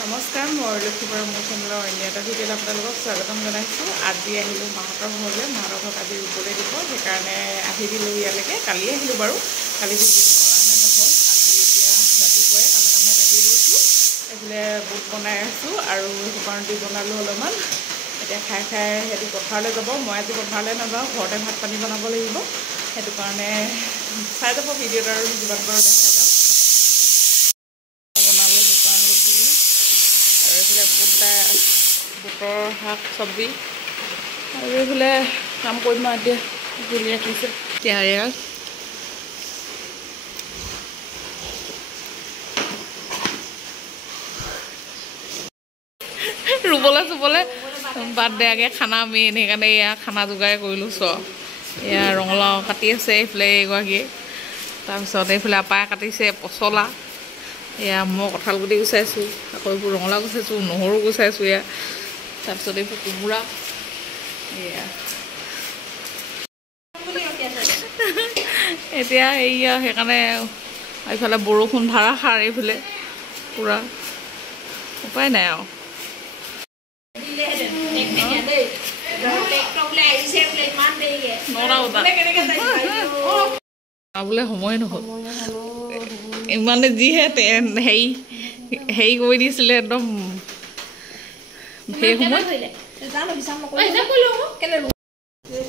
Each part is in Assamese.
নমস্কাৰ, মই লক্ষীপুৰৰ মোৰ চেনেলৰ অন্য এটা ভিডিঅ'ত আপোনালোকক স্বাগতম জনাইছোঁ। আজি আহিলোঁ মাহঁতৰ ঘৰলৈ। মাহঁতৰ ঘৰত আজি ৰুবলৈ দিব, সেইকাৰণে আহি দিলোঁ ইয়ালৈকে। কালি আহিলোঁ বাৰু, কালি ভিডিঅ'টো কৰাহে নহ'ল। আজি এতিয়া ৰাতিপুৱাই কামে লাগি গৈছোঁ। এইফালে বুট বনাই আছোঁ আৰু শুকান ৰুটি বনালোঁ অলপমান। এতিয়া খাই সিহঁতি পথাৰলৈ যাব। মই আজি পথাৰলৈ নাযাওঁ, ঘৰতে ভাত পানী বনাব লাগিব। সেইটো কাৰণে চাই যাব ভিডিঅ'ত আৰু যিমান পাৰোঁ দেখাই যাম। বনালোঁ শুকান ৰুটি আৰু এইফালে বুটৰ শাক চব্জি আৰু এইফালে কাম কৰিম আৰু এতিয়া তুলি ৰাখিছে এতিয়া ৰুবলৈ চুবলৈ বাদ দেয়াকৈ খানা মেইন, সেইকাৰণে এয়া খানা যোগাৰ কৰিলোঁ। এয়া ৰঙালাও কাটি আছে এইফালে এগৰাকীয়ে, তাৰপিছত এইফালে আপায়ে কাটিছে পচলা। এয়া মই কঁঠাল গুটি গুচাইছোঁ, আকৌ এইবোৰ ৰঙালাও গুচাইছোঁ, নহৰু গুচাইছোঁ। এয়া তাৰপিছত এইবোৰ কোমোৰা। এয়া এতিয়া এইয়া সেইকাৰণে এইফালে বৰষুণ ধাৰাসাৰ, এইফালে পূৰা উপায় নাই আৰু। বোলে সময় নহ'ল, ইমানে যিহে হেৰি কৰি দিছিলে একদম সেই সময়।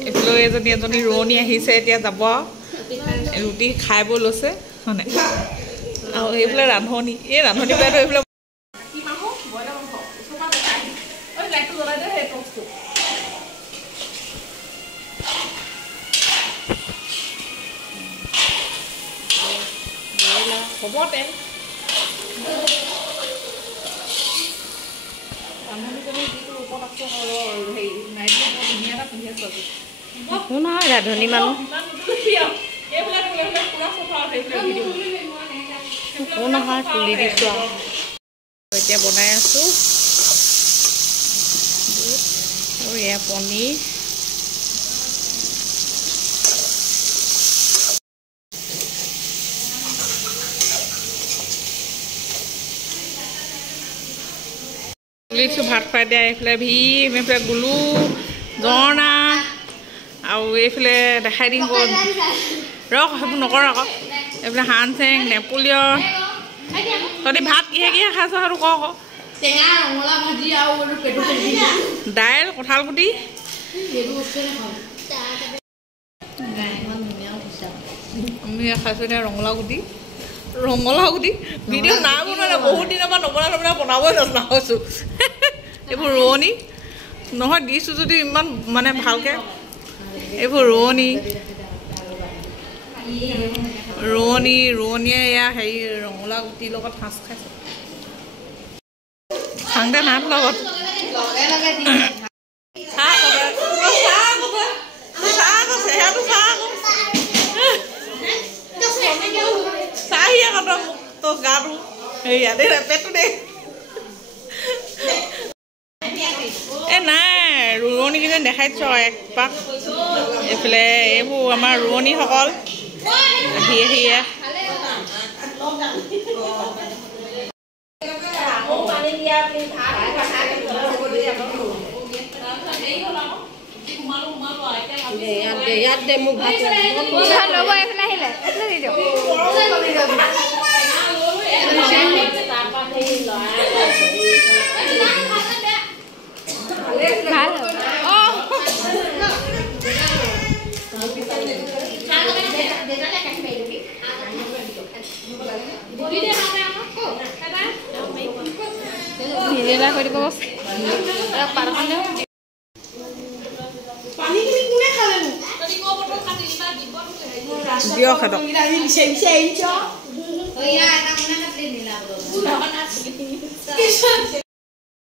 এইফালেও এজনী ৰোৱনী আহিছে, এতিয়া যাব আৰু ৰুটি খাই বৈ লৈছে হয়নে। আৰু এইফালে ৰান্ধনি, এই ৰান্ধনি বাইদেউ এইফালে হ'ব তেল ৰান্ধনিজনী যিটো ৰূপত আছে হেৰি নাইটি বৰ ধুনীয়া এটা পিন্ধি আছোঁ আজি। একো নহয়, ৰান্ধনি মানুহ একো নহয়, তুলি দিছোঁ আৰু এতিয়া বনাই আছোঁ আৰু এয়া পনীৰ। তুলিছোঁ ভাত খুৱাই দিয়া। এইফালে ভীম, এইফালে গুলু, জৰ্ণা আৰু এইফালে দেখাই দিম ক'ত ৰখ, সেইবোৰ নকৰ আকৌ। এইফালে হান চেং, নেপোলিয়ন। তহঁতি ভাত কিহে খাইছ সেইটো ক আকৌ। দাইল, কঁঠাল গুটি। আমি খাইছোঁ এতিয়া ৰঙালাও গুটি। ভিডিঅ' নাই বনোৱা, বহুত দিনৰ পৰা নবনাই বনাবই নজনা হৈছোঁ। এইবোৰ ৰোৱনী নহয়, দিছোঁ যদি ইমান মানে ভালকৈ। এইবোৰ ৰোৱনীয়ে এয়া হেৰি ৰঙালাও গুটিৰ লগত সাঁজ খাইছে। খাওঁতে নাত লগত চাহি আকৌ তোৰ গাটো হেৰিয়া দেই, পেটটো দেই। নাই, ৰোৱনীকেইজনী দেখাইছোঁ আৰু এক পাক। এইফালে এইবোৰ আমাৰ ৰোৱনীসকল আহি ইয়াত মোক ভাত ল'ব। এইফালে আহিলে ভাল ভিডিঅ' কৰি দিব দিয়ক সিহঁতক।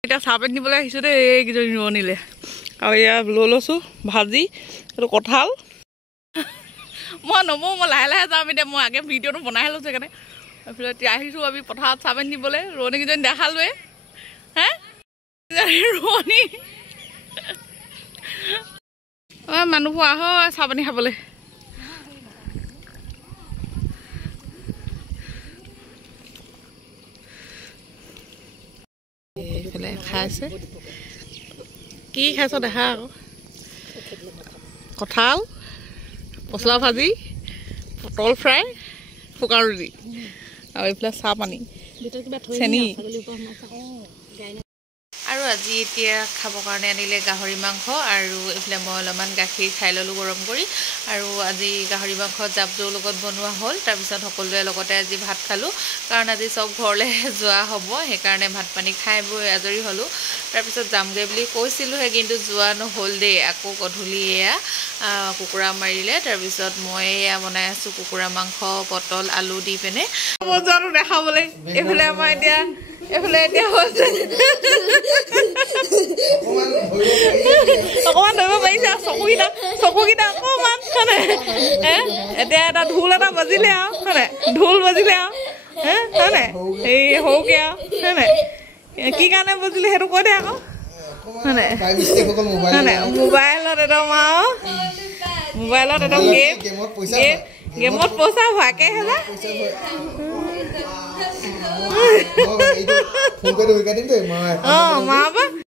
এতিয়া চাহ পানী দিবলৈ আহিছোঁ দেই এইকেইজনী ৰোৱনীলৈ। আৰু এয়া লৈ লৈছোঁ ভাজি, এইটো কঁঠাল। মই নবওঁ, মই লাহে লাহে যাম এতিয়া। মই আগে ভিডিঅ'টো বনাই লৈছোঁ সেইকাৰণে। এইফালে এতিয়া আহিছোঁ আমি পথাৰত চাহ পানী দিবলৈ। ৰোৱনীকেইজনী দেখালোৱে হে, ৰোৱনী মানুহবোৰ আহ চাহ পানী খাবলৈ। খাইছে কি খাইছ দেখা আকৌ কঁঠাল পচলা ভাজি পটল ফ্ৰাই শুকান ৰুটি আৰু এইফালে চাহ পানী চেনি আৰু আজি এতিয়া খাবৰ কাৰণে আনিলে গাহৰি মাংস আৰু এইফালে মই অলপমান গাখীৰ খাই ল'লোঁ গৰম কৰি আৰু আজি গাহৰি মাংস জাপজোৰ লগত বনোৱা হ'ল তাৰপিছত সকলোৱে লগতে আজি ভাত খালোঁ কাৰণ আজি চব ঘৰলৈ যোৱা হ'ব সেইকাৰণে ভাত পানী খাই বৈ আজৰি হ'লোঁ তাৰপিছত যামগৈ বুলি কৈছিলোঁহে কিন্তু যোৱা নহ'ল দেই আকৌ গধূলি এয়া কুকুৰা মাৰিলে তাৰপিছত মই এয়া বনাই আছোঁ কুকুৰা মাংস পটল আলু দি পিনে যোৱাটো দেখাবলৈ এইফালে আমাৰ এতিয়া হৈছে অকণমান ধৰিব পাৰিছে চকুকেইটা অকণমান এতিয়া এটা ঢোল এটা বাজিলে আৰু ঢোল বাজিলে আৰু হয়নে এই সৰুকে আৰু হয়নে কি কাৰণে বাজিলে সেইটো কৈ দে আকৌ হয়নে মোবাইলত একদম গেমত পইচা হোৱাকে হেলা মা বা